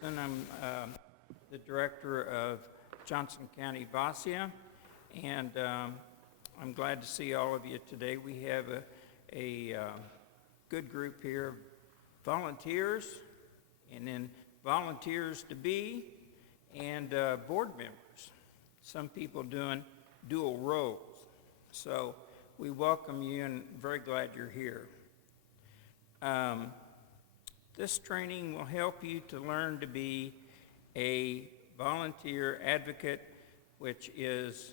And I'm the director of Johnson County VASIA, and I'm glad to see all of you today. We have a good group here, volunteers, and then volunteers to be, and board members. Some people doing dual roles. So we welcome you and very glad you're here. This training will help you to learn to be a volunteer advocate, which is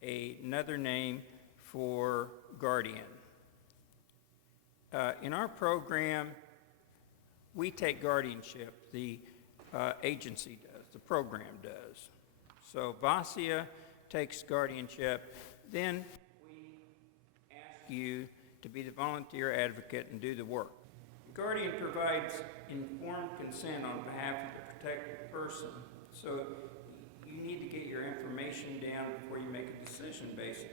another name for guardian. In our program, we take guardianship. The agency does, the program does. So VASIA takes guardianship. Then we ask you to be the volunteer advocate and do the work. The guardian provides informed consent on behalf of the protected person. So you need to get your information down before you make a decision, basically.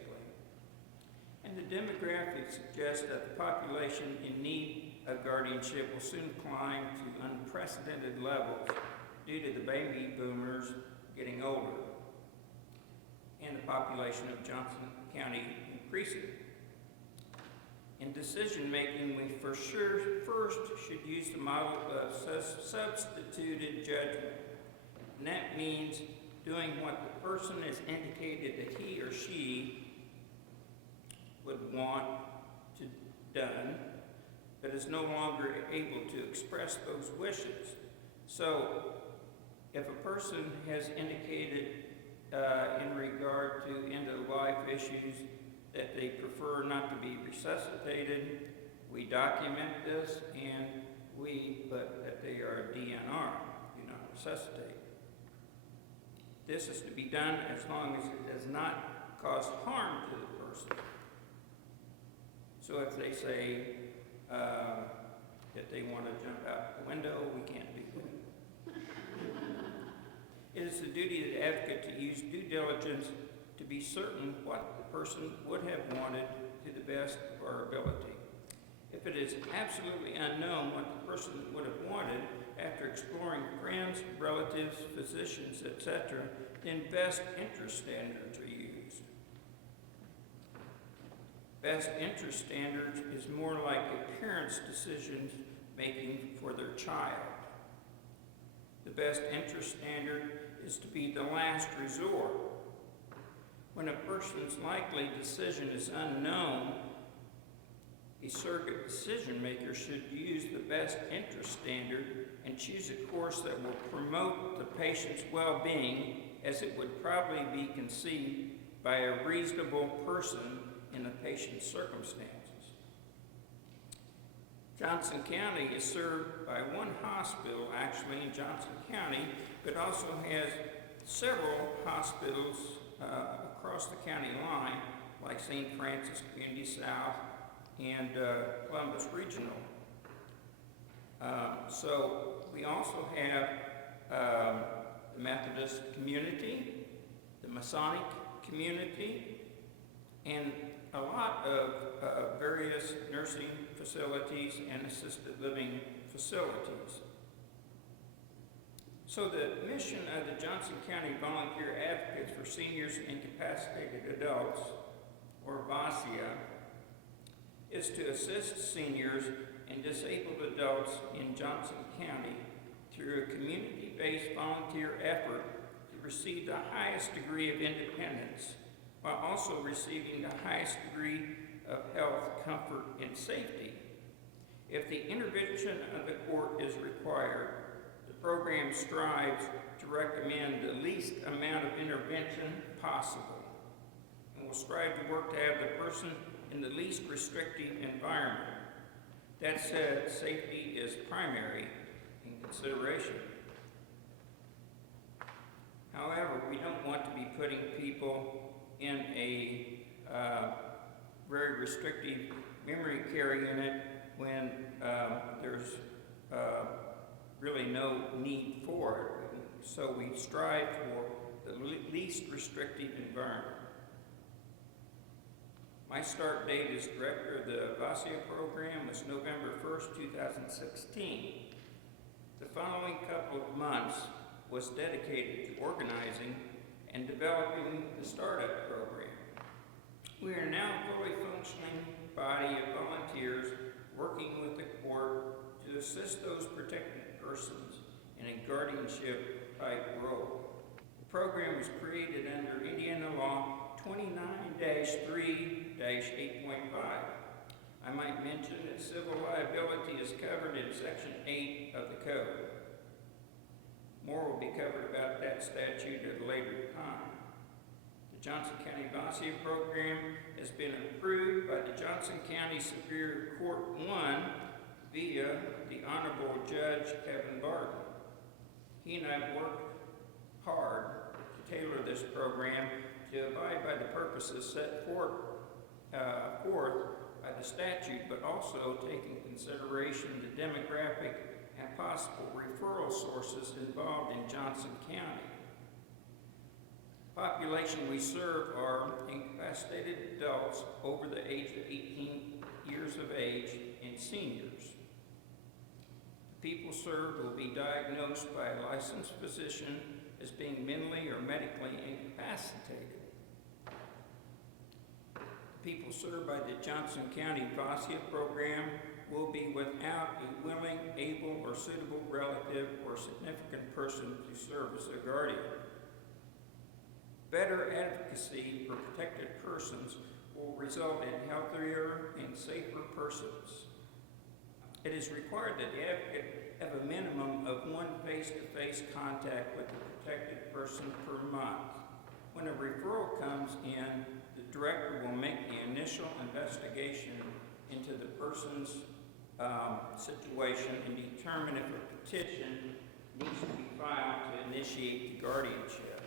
And the demographics suggest that the population in need of guardianship will soon climb to unprecedented levels due to the baby boomers getting older and the population of Johnson County increasing. In decision-making, we first should use the model of substituted judgment. And that means doing what the person has indicated that he or she would want to done, but is no longer able to express those wishes. So, if a person has indicated in regard to end-of-life issues that they prefer not to be resuscitated, we document this and we put that they are DNR, do not resuscitate. This is to be done as long as it does not cause harm to the person. So if they say that they want to jump out the window, we can't do that. It is the duty of the advocate to use due diligence to be certain what the person would have wanted to the best of our ability. If it is absolutely unknown what the person would have wanted after exploring friends, relatives, physicians, etc., then best interest standards are used. Best interest standards is more like a parent's decision making for their child. The best interest standard is to be the last resort. When a person's likely decision is unknown, a surrogate decision maker should use the best interest standard and choose a course that will promote the patient's well-being as it would probably be conceived by a reasonable person in the patient's circumstances. Johnson County is served by one hospital, actually in Johnson County, but also has several hospitals across the county line, like St. Francis Community South and Columbus Regional. So we also have the Methodist community, the Masonic community, and a lot of various nursing facilities and assisted living facilities. So the mission of the Johnson County Volunteer Advocates for Seniors and Incapacitated Adults, or VASIA, is to assist seniors and disabled adults in Johnson County through a community-based volunteer effort to receive the highest degree of independence while also receiving the highest degree of health, comfort, and safety. If the intervention of the court is required, the program strives to recommend the least amount of intervention possible and will strive to work to have the person in the least restrictive environment. That said, safety is primary in consideration. However, we don't want to be putting people in a very restrictive memory care unit when there's really no need for it. So we strive for the least restrictive environment. My start date as director of the VASIA program was November 1st, 2016. The following couple of months was dedicated to organizing and developing the startup program. We are now a fully functioning body of volunteers working with the court to assist those protected persons in a guardianship type role. The program was created under Indiana Law 29-3-8.5. I might mention that civil liability is covered in Section 8 of the Code. More will be covered about that statute at a later time. The Johnson County VASIA program has been approved by the Johnson County Superior Court 1 via the Honorable Judge Kevin Barton. He and I worked hard to tailor this program to abide by the purposes set forth by the statute, but also take in consideration the demographic and possible referral sources involved in Johnson County. Population we serve are incapacitated adults over the age of 18 years of age and seniors. The people served will be diagnosed by a licensed physician as being mentally or medically incapacitated. People served by the Johnson County VASIA program will be without a willing, able, or suitable relative or significant person to serve as a guardian. Better advocacy for protected persons will result in healthier and safer persons. It is required that the advocate have a minimum of one face-to-face contact with the protected person per month. When a referral comes in, the director will make the initial investigation into the person's situation and determine if a petition needs to be filed to initiate the guardianship.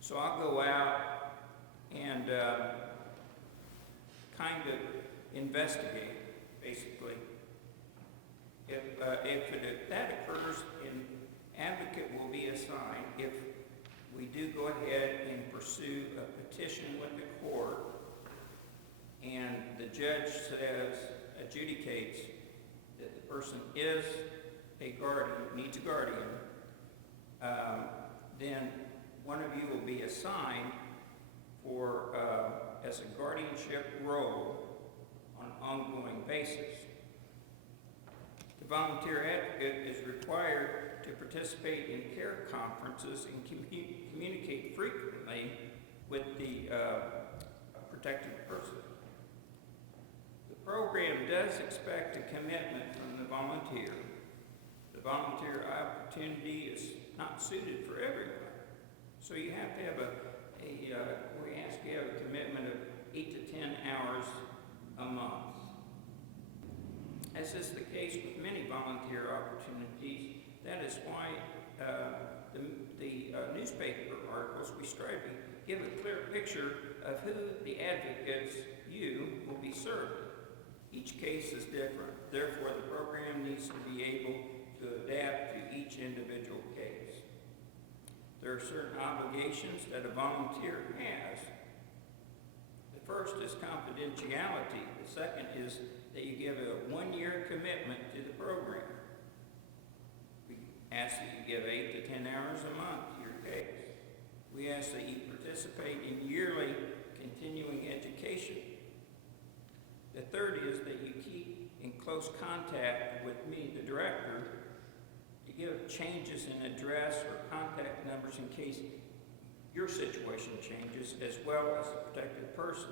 So I'll go out and kind of investigate, basically. If that occurs, an advocate will be assigned. If we do go ahead and pursue a petition with the court, and the judge adjudicates that the person is a guardian, needs a guardian, then one of you will be assigned for as a guardianship role on an ongoing basis. The volunteer advocate is required to participate in care conferences and communicate frequently with the protected person. The program does expect a commitment from the volunteer. The volunteer opportunity is not suited for everyone. So you have to have we ask you to have a commitment of 8 to 10 hours a month. As is the case with many volunteer opportunities, that is why the newspaper articles we strive to give a clear picture of who the advocates will be serving. Each case is different. Therefore, the program needs to be able to adapt to each individual case. There are certain obligations that a volunteer has. The first is confidentiality. The second is that you give a 1-year commitment to the program. We ask that you give 8 to 10 hours a month to your case. We ask that you participate in yearly continuing education. The third is that you keep in close contact with me, the director, to give changes in address or contact numbers in case your situation changes, as well as a protected person.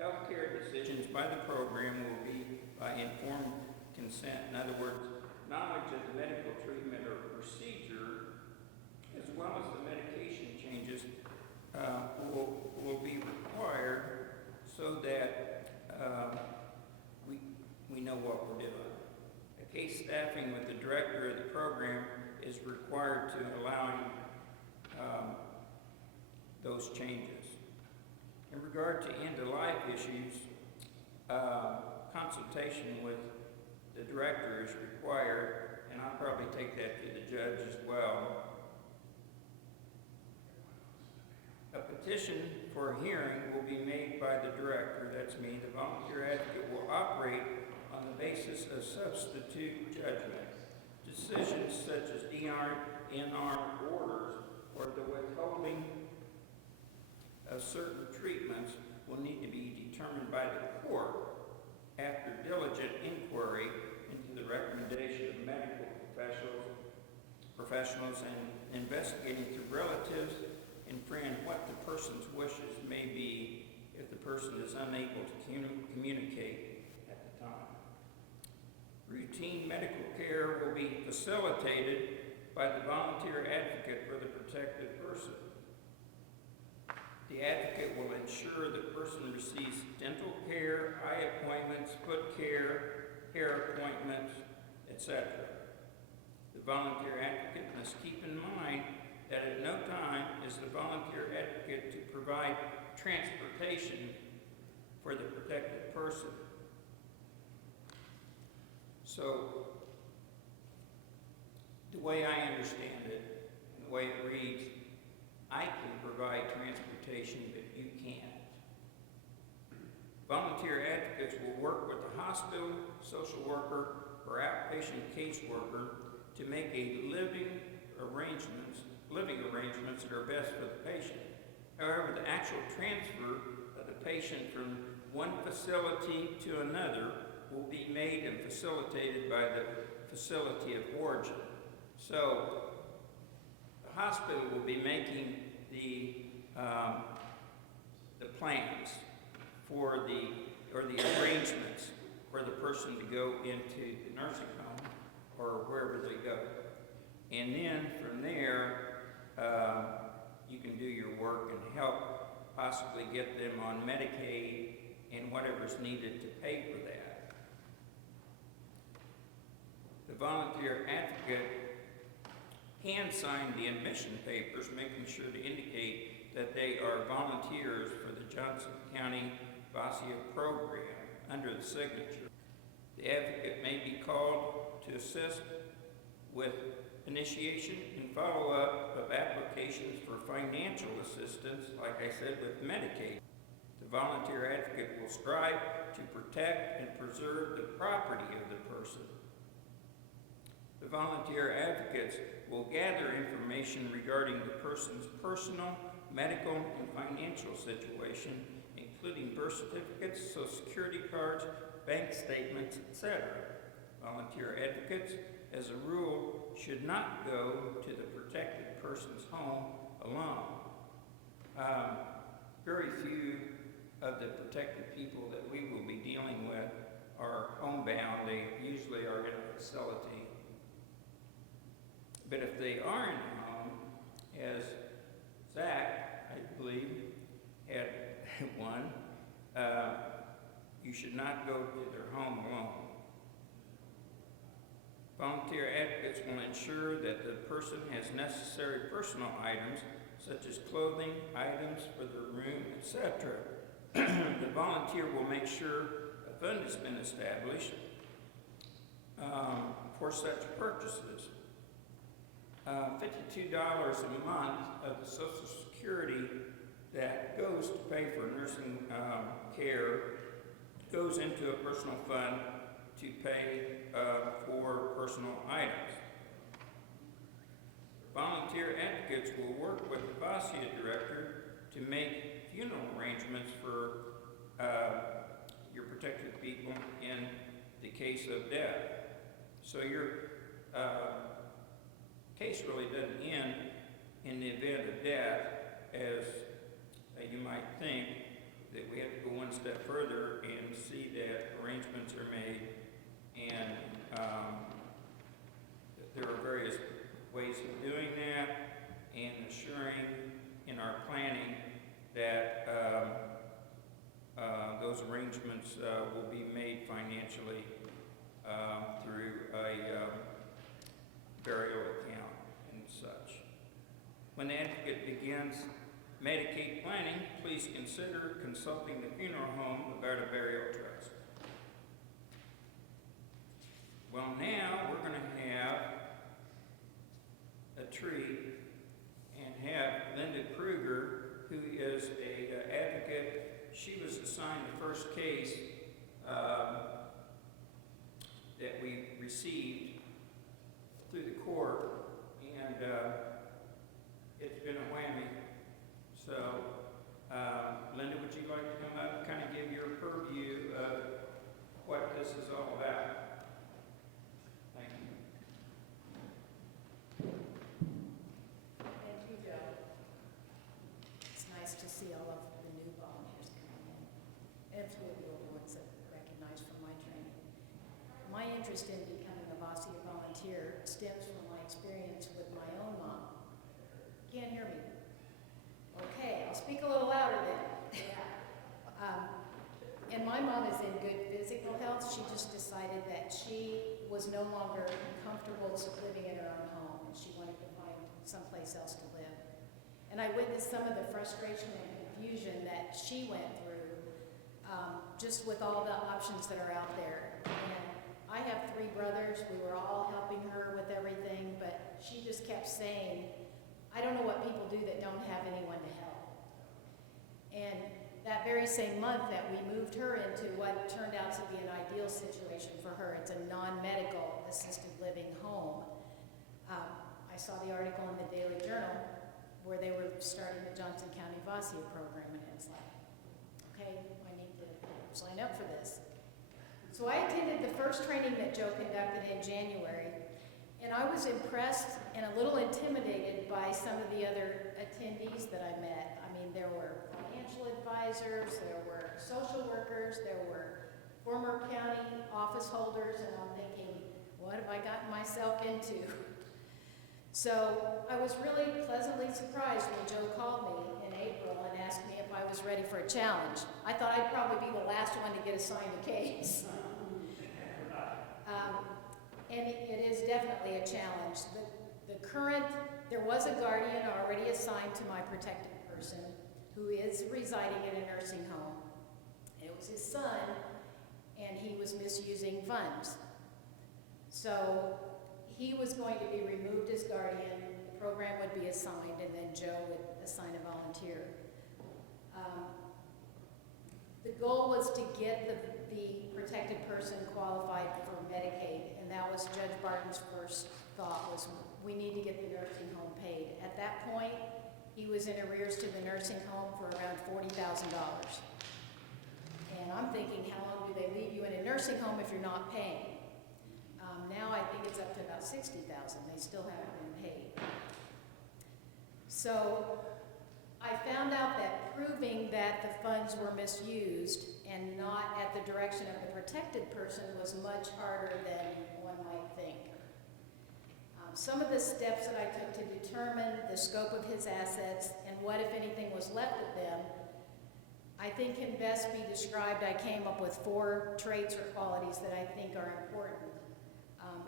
Healthcare decisions by the program will be by informed consent. In other words, knowledge of the medical treatment or procedure, as well as the medication changes, will be required so that we know what we're doing. A case staffing with the director of the program is required to allow those changes. In regard to end-of-life issues, consultation with the director is required, and I'll probably take that to the judge as well. A petition for a hearing will be made by the director, that's me. The volunteer advocate will operate on the basis of substitute judgment. Decisions such as DNR orders or the withholding of certain treatments will need to be determined by the court after diligent inquiry into the recommendation of medical professionals and investigating through relatives and friends what the person's wishes may be if the person is unable to communicate at the time. Routine medical care will be facilitated by the volunteer advocate for the protected person. The advocate will ensure the person receives dental care, eye appointments, foot care, hair appointments, etc. The volunteer advocate must keep in mind that at no time is the volunteer advocate to provide transportation for the protected person. So, the way I understand it, and the way it reads, I can provide transportation, but you can't. Volunteer advocates will work with the hospital, social worker, or outpatient caseworker to make a living arrangements that are best for the patient. However, the actual transfer of the patient from one facility to another will be made and facilitated by the facility of origin. So, the hospital will be making the plans for the arrangements for the person to go into the nursing home or wherever they go. And then from there, you can do your work and help possibly get them on Medicaid and whatever's needed to pay for that. The volunteer advocate can sign the admission papers, making sure to indicate that they are volunteers for the Johnson County VASIA program under the signature. The advocate may be called to assist with initiation and follow-up of applications for financial assistance, like I said, with Medicaid. The volunteer advocate will strive to protect and preserve the property of the person. The volunteer advocates will gather information regarding the person's personal, medical, and financial situation, including birth certificates, social security cards, bank statements, etc. Volunteer advocates, as a rule, should not go to the protected person's home alone. Very few of the protected people that we will be dealing with are homebound. They usually are in a facility. But if they are in a home, as Zach, I believe, had one, you should not go to their home alone. Volunteer advocates will ensure that the person has necessary personal items, such as clothing, items for their room, etc. The volunteer will make sure a fund has been established for such purchases. $52 a month of the Social Security that goes to pay for nursing care goes into a personal fund to pay for personal items. Volunteer advocates will work with the VASIA director to make funeral arrangements for your protected people in the case of death. So your case really doesn't end in the event of death, as you might think, that we have to go one step further and see that arrangements are made, and there are various ways of doing that, and assuring in our planning that those arrangements will be made financially through a burial account and such. When the advocate begins Medicaid planning, please consider consulting the funeral home about a burial trust. Well, now we're going to have a treat and have Linda Kruger, who is an advocate. She was assigned the first case that we received it's been a whammy. So, Linda, would you like to come up and kind of give your purview of what this is all about? Thank you. Thank you, Joe. It's nice to see all of the new volunteers coming in, and a few of the old ones that recognize from my training. My interest in becoming a VASIA volunteer stems from my experience with my own mom. Can't hear me? Okay, I'll speak a little louder then. And my mom is in good physical health. She just decided that she was no longer comfortable living in her own home, and she wanted to find someplace else to live. And I witnessed some of the frustration and confusion that she went through just with all the options that are out there. And I have 3 brothers. We were all helping her with everything, but she just kept saying, I don't know what people do that don't have anyone to help. And that very same month that we moved her into what turned out to be an ideal situation for her, it's a non-medical assisted living home. I saw the article in the Daily Journal where they were starting the Johnson County VASIA program, and it's like, okay, I need to sign up for this. So I attended the first training that Joe conducted in January, and I was impressed and a little intimidated by some of the other attendees that I met. I mean, there were financial advisors, there were social workers, there were former county office holders, and I'm thinking, what have I gotten myself into? So I was really pleasantly surprised when Joe called me in April and asked me if I was ready for a challenge. I thought I'd probably be the last one to get assigned a case. And it is definitely a challenge. There was a guardian already assigned to my protected person who is residing in a nursing home. It was his son, and he was misusing funds. So he was going to be removed as guardian, the program would be assigned, and then Joe would assign a volunteer. The goal was to get the protected person qualified for Medicaid, and that was Judge Barton's first thought, was we need to get the nursing home paid. At that point, he was in arrears to the nursing home for around $40,000. And I'm thinking, how long do they leave you in a nursing home if you're not paying? Now I think it's up to about $60,000. They still haven't been paid. So I found out that proving that the funds were misused and not at the direction of the protected person was much harder than one might think. Some of the steps that I took to determine the scope of his assets and what, if anything, was left of them, I think can best be described. I came up with 4 traits or qualities that I think are important.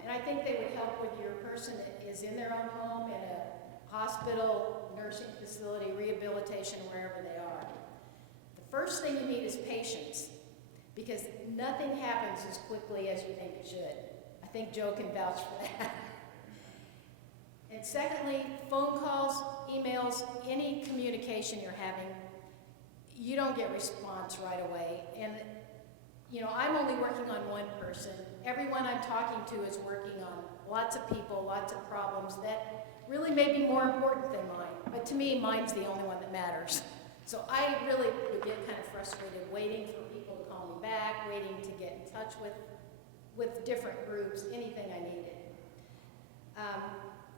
And I think they would help with your person that is in their own home, in a hospital, nursing facility, rehabilitation, wherever they are. The first thing you need is patience, because nothing happens as quickly as you think it should. I think Joe can vouch for that. And secondly, phone calls, emails, any communication you're having, you don't get response right away. And you know, I'm only working on one person. Everyone I'm talking to is working on lots of people, lots of problems that really may be more important than mine. But to me, mine's the only one that matters. So I really would get kind of frustrated waiting for people to call me back, waiting to get in touch with different groups, anything I needed.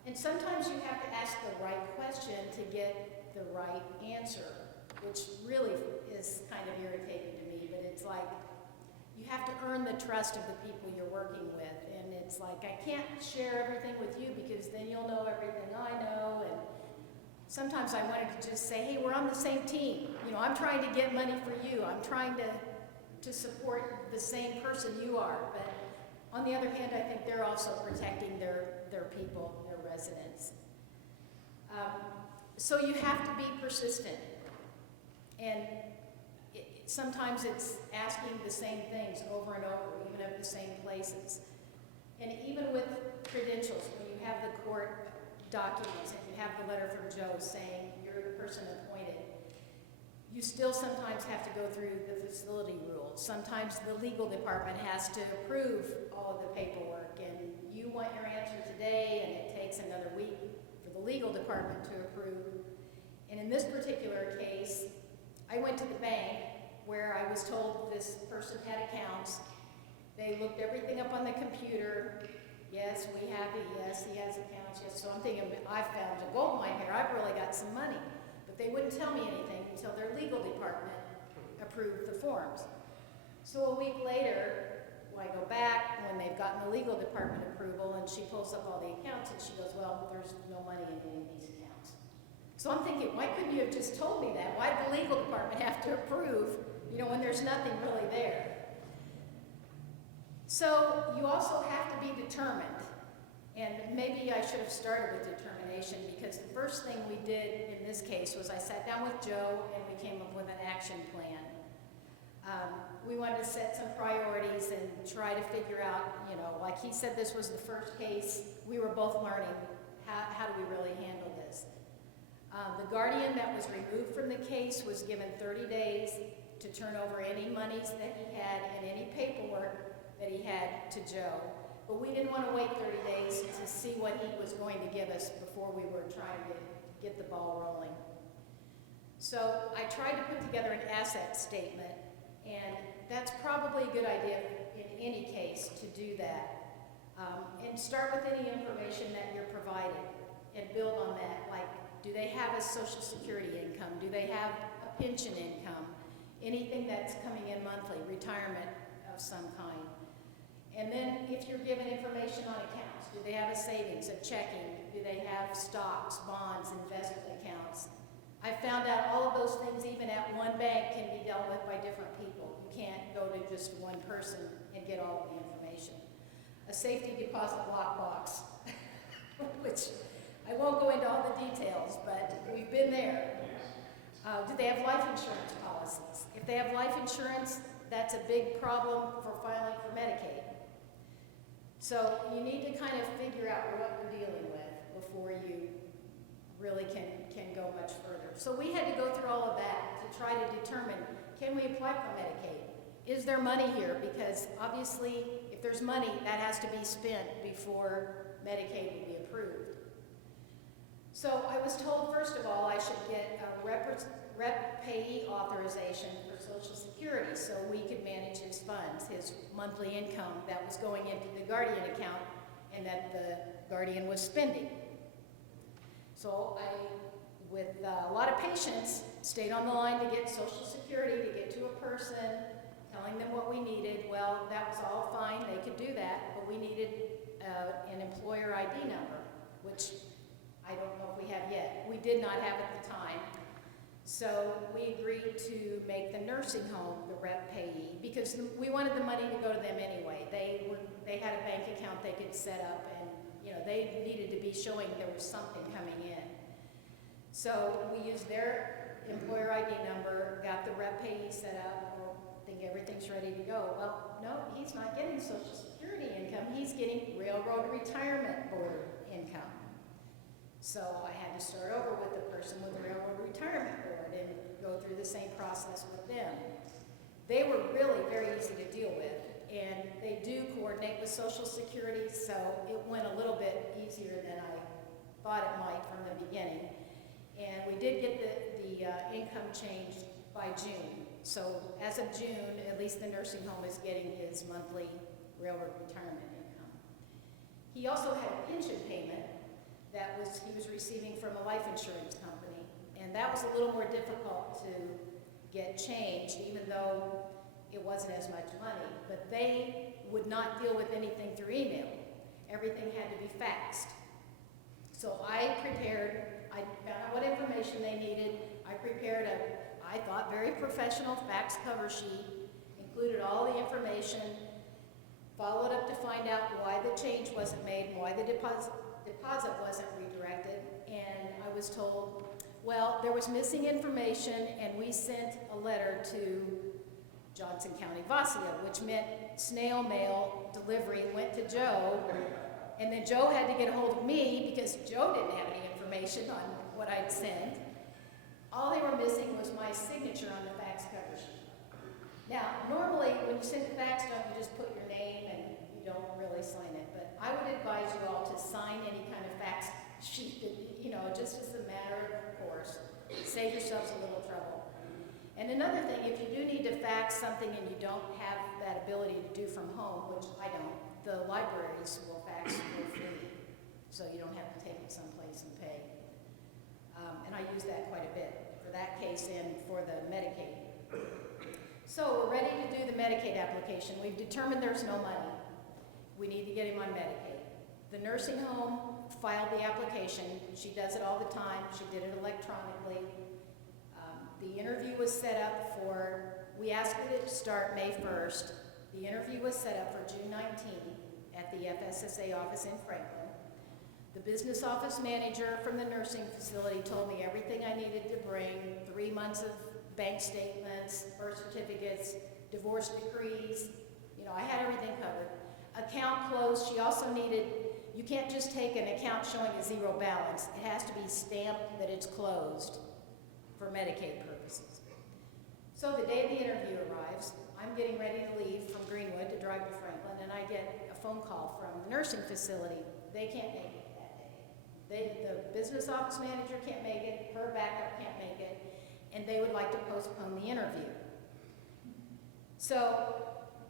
And sometimes you have to ask the right question to get the right answer, which really is kind of irritating to me, but it's like, you have to earn the trust of the people you're working with. And it's like, I can't share everything with you because then you'll know everything I know. And sometimes I wanted to just say, hey, we're on the same team. You know, I'm trying to get money for you. I'm trying to support the same person you are. But on the other hand, I think they're also protecting their people, their residents. So you have to be persistent. And sometimes it's asking the same things over and over, even at the same places. And even with credentials, when you have the court documents and you have the letter from Joe saying you're the person appointed, you still sometimes have to go through the facility rules. Sometimes the legal department has to approve all of the paperwork, and you want your answer today, and it takes another week for legal department to approve. And in this particular case, I went to the bank where I was told this person had accounts. They looked everything up on the computer. Yes, we have it. Yes, he has accounts. Yes. So I'm thinking, I found a gold mine here. I've really got some money. But they wouldn't tell me anything until their legal department approved the forms. So a week later, I go back when they've gotten the legal department approval, and she pulls up all the accounts and she goes, well, there's no money in any of these accounts. So I'm thinking, why couldn't you have just told me that? Why did the legal department have to approve, when there's nothing really there? So you also have to be determined. And maybe I should have started with determination, because the first thing we did in this case was I sat down with Joe and we came up with an action plan. We wanted to set some priorities and try to figure out, like he said, this was the first case. We were both learning how do we really handle this. The guardian that was removed from the case was given 30 days to turn over any monies that he had and any paperwork that he had to Joe. But we didn't want to wait 30 days to see what he was going to give us before we were trying to get the ball rolling. So I tried to put together an asset statement, and that's probably a good idea in any case to do that. And start with any information that you're provided and build on that. Like, do they have a Social Security income? Do they have a pension income? Anything that's coming in monthly, retirement of some kind. And then if you're given information on accounts, do they have a savings, a checking? Do they have stocks, bonds, investment accounts? I found out all of those things, even at one bank, can be dealt with by different people. You can't go to just one person and get all of the information. A safety deposit lockbox, which I won't go into all the details, but we've been there. Do they have life insurance policies? If they have life insurance, that's a big problem for filing for Medicaid. So you need to kind of figure out what you're dealing with before you really can go much further. So we had to go through all of that to try to determine, can we apply for Medicaid? Is there money here? Because obviously, if there's money, that has to be spent before Medicaid will be approved. So I was told, first of all, I should get a rep payee authorization for Social Security so we could manage his funds, his monthly income that was going into the Guardian account and that the Guardian was spending. So I, with a lot of patience, stayed on the line to get Social Security, to get to a person, telling them what we needed. Well, that was all fine, they could do that, but we needed an employer ID number, which I don't know if we have yet. We did not have at the time. So we agreed to make the nursing home the rep payee because we wanted the money to go to them anyway. They had a bank account they could set up, and they needed to be showing there was something coming in. So we used their employer ID number, got the rep payee set up. I think everything's ready to go. Well, no, he's not getting Social Security income. He's getting Railroad Retirement Board income. So I had to start over with the person with the Railroad Retirement Board and go through the same process with them. They were really very easy to deal with, and they do coordinate with Social Security, so it went a little bit easier than I thought it might from the beginning. And we did get the income changed by June. So as of June, at least the nursing home is getting his monthly Railroad Retirement income. He also had a pension payment that he was receiving from a life insurance company, and that was a little more difficult to get changed, even though it wasn't as much money. But they would not deal with anything through email. Everything had to be faxed. So I found out what information they needed. I prepared I thought, very professional fax cover sheet, included all the information, followed up to find out why the change wasn't made, why the deposit wasn't redirected, and I was told, well, there was missing information, and we sent a letter to Johnson County VASIA, which meant snail mail delivery went to Joe, and then Joe had to get a hold of me because Joe didn't have any information on what I'd sent. All they were missing was my signature on the fax cover sheet. Now, normally when you send a fax, don't you just put your name and you don't really sign it, but I would advise you all to sign any kind of fax sheet that, save yourselves a little trouble. And another thing, if you do need to fax something and you don't have that ability to do from home, which I don't, the libraries will fax for free, so you don't have to take it someplace and pay. And I use that quite a bit for that case and for the Medicaid. So we're ready to do the Medicaid application. We've determined there's no money. We need to get him on Medicaid. The nursing home filed the application. She does it all the time. She did it electronically. The interview was set up for, we asked it to start May 1st. The interview was set up for June 19th at the FSSA office in Franklin. The business office manager from the nursing facility told me everything I needed to bring, 3 months of bank statements, birth certificates, divorce decrees. You know, I had everything covered. Account closed. She also needed, you can't just take an account showing a zero balance. It has to be stamped that it's closed for Medicaid purposes. So the day the interview arrives, I'm getting ready to leave from Greenwood to drive to Franklin, and I get a phone call from the nursing facility. They can't make it that day. The business office manager can't make it, her backup can't make it, and they would like to postpone the interview. So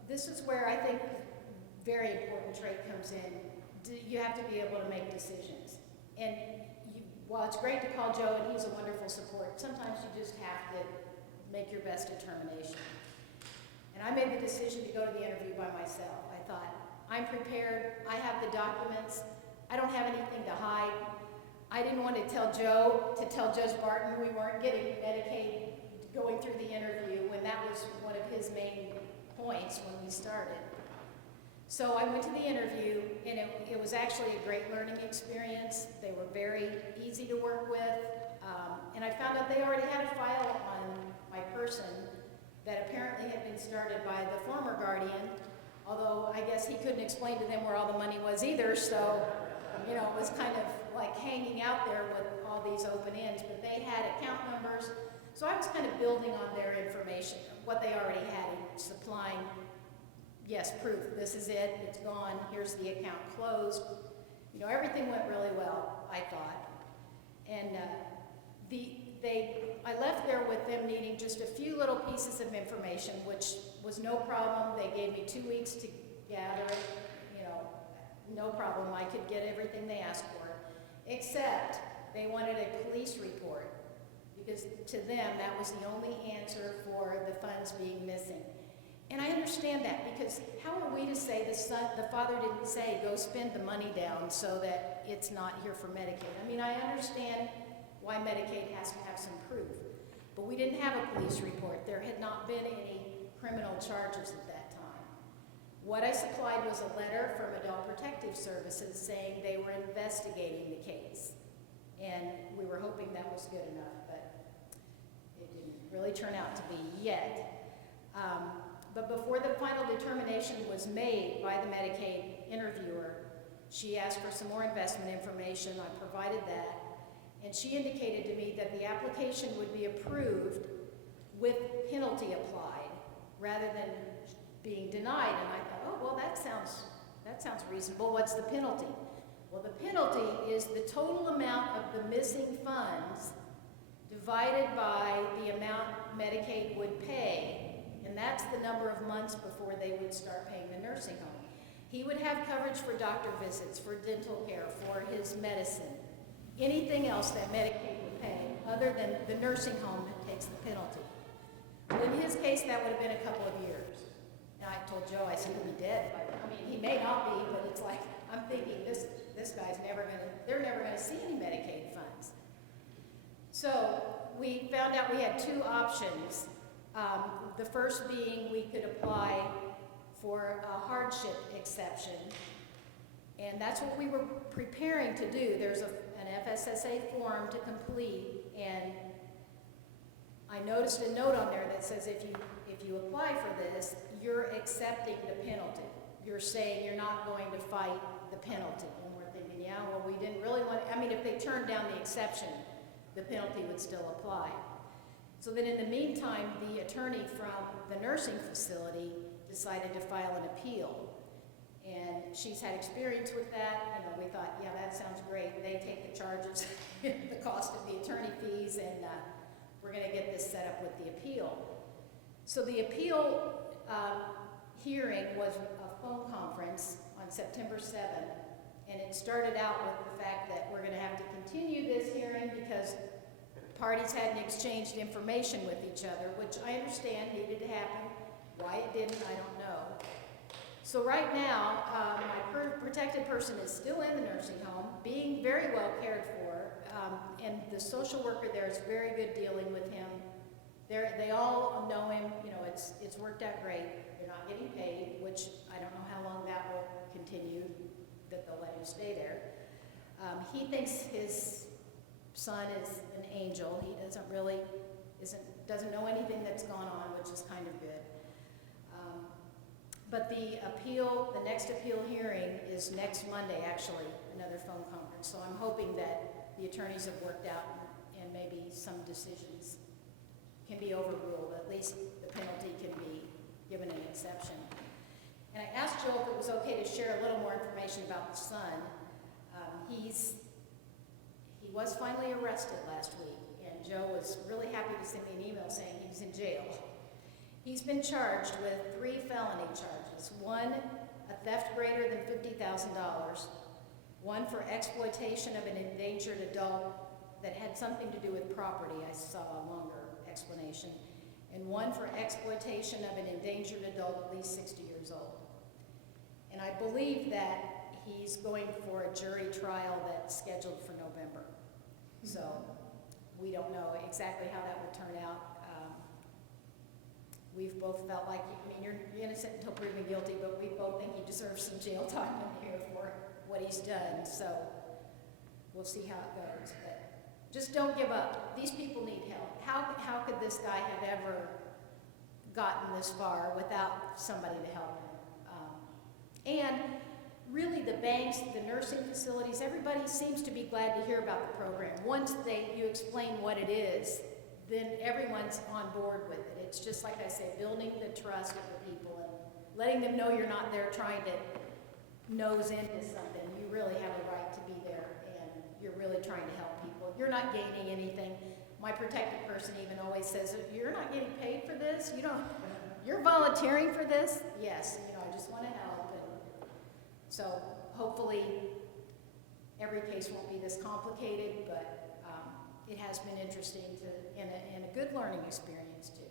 this is where I think very important trait comes in. You have to be able to make decisions. And while it's great to call Joe and he's a wonderful support, sometimes you just have to make your best determination. And I made the decision to go to the interview by myself. I thought, I'm prepared, I have the documents, I don't have anything to hide. I didn't want to tell Judge Barton we weren't getting Medicaid going through the interview when that was one of his main points when we started. So I went to the interview, and it was actually a great learning experience. They were very easy to work with, and I found out they already had a file on my person that apparently had been started by the former guardian, although I guess he couldn't explain to them where all the money was either, so you know, it was kind of like hanging out there with all these open ends, but they had account numbers, so I was kind of building on their information, what they already had, and supplying, yes, proof, this is it, it's gone, here's the account closed. You know, everything went really well, I thought. And I left there with them needing just a few little pieces of information, which was no problem. They gave me 2 weeks to gather it, you know, no problem. I could get everything they asked for, except they wanted a police report, because to them, that was the only answer for the funds being missing. And I understand that, because how are we to say the father didn't say, go spend the money down so that it's not here for Medicaid? I mean, I understand why Medicaid has to have some proof, but we didn't have a police report. There had not been any criminal charges at that time. What I supplied was a letter from Adult Protective Services saying they were investigating the case. And we were hoping that was good enough, but it didn't really turn out to be yet. But before the final determination was made by the Medicaid interviewer, she asked for some more investment information. I provided that. And she indicated to me that the application would be approved with penalty applied rather than being denied. And I thought, oh, well, that sounds reasonable. What's the penalty? Well, the penalty is the total amount of the missing funds divided by the amount Medicaid would pay. And that's the number of months before they would start paying the nursing home. He would have coverage for doctor visits, for dental care, for his medicine, anything else that Medicaid would pay, other than the nursing home that takes the penalty. Well, in his case, that would have been a couple of years. And I told Joe, I said, he'll be dead. I mean, he may not be, but it's like, I'm thinking this guy's they're never gonna see any Medicaid funds. So we found out we had two options. The first being we could apply for a hardship exception, and that's what we were preparing to do. There's an FSSA form to complete, and I noticed a note on there that says if you apply for this, you're accepting the penalty. You're saying you're not going to fight the penalty. And we're thinking, yeah, well, we didn't really want to, I mean, if they turned down the exception, the penalty would still apply. So then in the meantime, the attorney from the nursing facility decided to file an appeal. And she's had experience with that. You know, we thought, yeah, that sounds great. They take the charges, the cost of the attorney fees, and we're gonna get this set up with the appeal. So the appeal hearing was a phone conference on September 7th, and it started out with the fact that we're gonna have to continue this hearing because parties hadn't exchanged information with each other, which I understand needed to happen. Why it didn't, I don't know. So right now, my protected person is still in the nursing home, being very well cared for, and the social worker there is very good dealing with him. They all know him, you know, it's worked out great. They're not getting paid, which I don't know how long that will continue, that they'll let him stay there. He thinks his son is an angel. He doesn't know anything that's gone on, which is kind of good. But the next appeal hearing is next Monday, actually, another phone conference. So I'm hoping that the attorneys have worked out and maybe some decisions can be overruled. At least the penalty can be given an exception. And I asked Joe if it was okay to share a little more information about the son. He was finally arrested last week, and Joe was really happy to send me an email saying he was in jail. He's been charged with 3 felony charges. 1, a theft greater than $50,000. 1 for exploitation of an endangered adult that had something to do with property. I saw a longer explanation. And 1 for exploitation of an endangered adult at least 60 years old. And I believe that he's going for a jury trial that's scheduled for November. So we don't know exactly how that would turn out. We've both felt like, I mean, you're innocent until proven guilty, but we both think he deserves some jail time in here for what he's done. So we'll see how it goes. But just don't give up. These people need help. How could this guy have ever gotten this far without somebody to help him? And really the banks, the nursing facilities, everybody seems to be glad to hear about the program. Once you explain what it is, then everyone's on board with it. It's just like I say, building the trust of the people and letting them know you're not there trying to nose into something. You really have a right to be there, and you're really trying to help people. You're not gaining anything. My protected person even always says, you're not getting paid for this? You're volunteering for this? Yes, I just want to help. And so hopefully every case won't be this complicated, but it has been interesting and a good learning experience too.